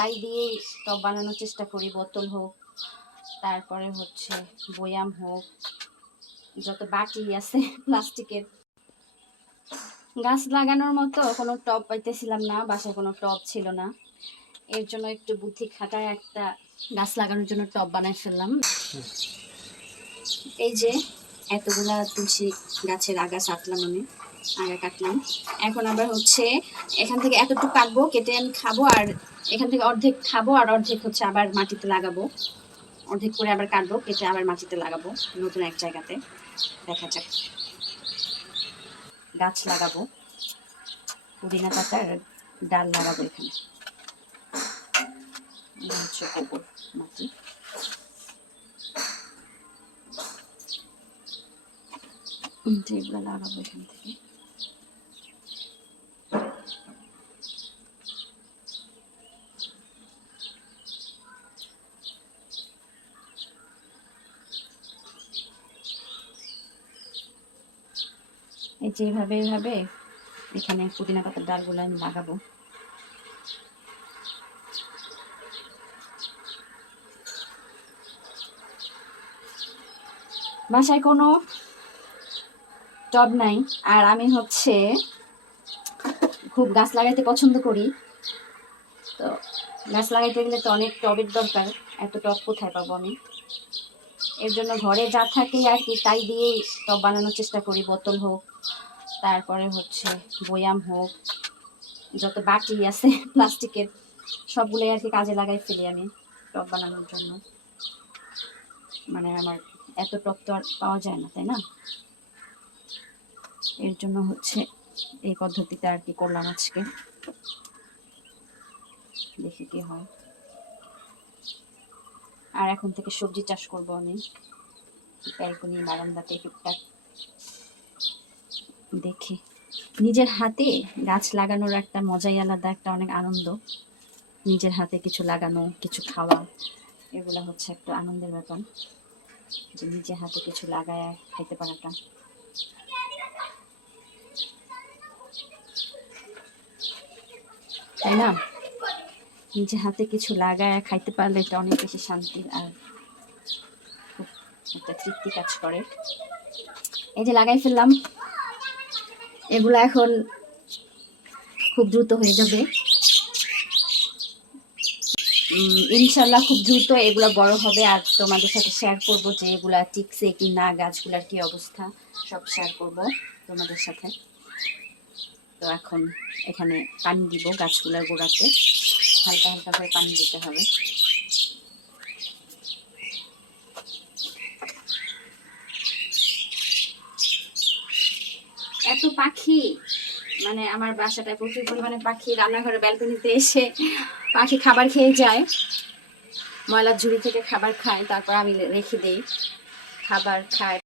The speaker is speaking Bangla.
তাই দিয়েই টব বানানোর চেষ্টা করি, বোতল হোক, তারপরে হচ্ছে বয়াম হোক, যত বাটি আছে প্লাস্টিকের। গাছ লাগানোর মতো কোনো টব পাইতেছিলাম না, বাসায় কোনো টব ছিল না। এর জন্য একটু বুদ্ধি খাটায় একটা গাছ লাগানোর জন্য টব বানাই ফেললাম। এই যে এতগুলা তুলসী গাছের আগা সাটলাম আমি আগা কাটলাম। এখন আবার হচ্ছে এখান থেকে এতটুকু কাটবো কেটে আমি খাব আর এখান থেকে অর্ধেক খাব আর অর্ধেক হচ্ছে আবার মাটিতে লাগাবো। অর্ধেক করে আবার কাটবো, কেটে আবার মাটিতে লাগাবো, নতুন এক জায়গাতে। দেখা যাক। গাছ লাগাবো। পুদিনা পাতার ডাল লাগাবো এখানে। মাটি। লাগাবো এখান থেকে। এই যে এভাবে এভাবে এখানে পুদিনা পাতার ডালগুলো আমি লাগাবো। বাসায় কোনো টব নাই, আর আমি হচ্ছে খুব গাছ লাগাইতে পছন্দ করি। তো গাছ লাগাইতে গেলে তো অনেক টবের দরকার, এত টব কোথায় পাবো আমি? এর জন্য ঘরে যা থাকে আর কি, তাই দিয়েই টব বানানোর চেষ্টা করি, বোতল হোক তারপরে হচ্ছে বয়াম হোক, যত বাটি আছে প্লাস্টিকের, সবগুলোই আর কি কাজে লাগাই ফেলি আমি টব বানানোর জন্য। মানে আমার এত টপ তো আর পাওয়া যায় না, তাই না? এর জন্য হচ্ছে এই পদ্ধতিতে আর কি করলাম আজকে। দেখি কি হয়। আর এখন থেকে সবজি চাষ করব আমি। ব্যালকনি বারান্দাতে টুকটাক দেখি। নিজের হাতে গাছ লাগানোর একটা মজাই আলাদা, একটা অনেক আনন্দ। নিজের হাতে কিছু লাগানো, কিছু খাওয়া, এগুলো হচ্ছে একটা আনন্দের ব্যাপার। যে নিজের হাতে কিছু লাগায় খাইতে পারাটা। তাই না? নিজে হাতে কিছু লাগায় খাইতে পারলে এটা অনেক বেশি শান্তি আর খুব একটা তৃপ্তি কাজ করে। এই যে লাগাই ফেললাম। এগুলো এখন খুব দ্রুত হয়ে যাবে। ইনশাল্লাহ খুব দ্রুত এগুলো বড় হবে। আর তোমাদের সাথে শেয়ার করব যে এগুলা টিকছে কি না, গাছগুলার কি অবস্থা, সব শেয়ার করব তোমাদের সাথে। তো এখন এখানে পানি দিব গাছগুলার গোড়াতে। হালকা হালকা করে পানি দিতে হবে। এত পাখি। মানে আমার বাসাটায় প্রচুর পরিমাণে পাখি রান্নাঘরে ব্যালকনিতে এসে পাখি খাবার খেয়ে যায়। ময়লার ঝুড়ি থেকে খাবার খায়, তারপর আমি রেখে দিই। খাবার খায়।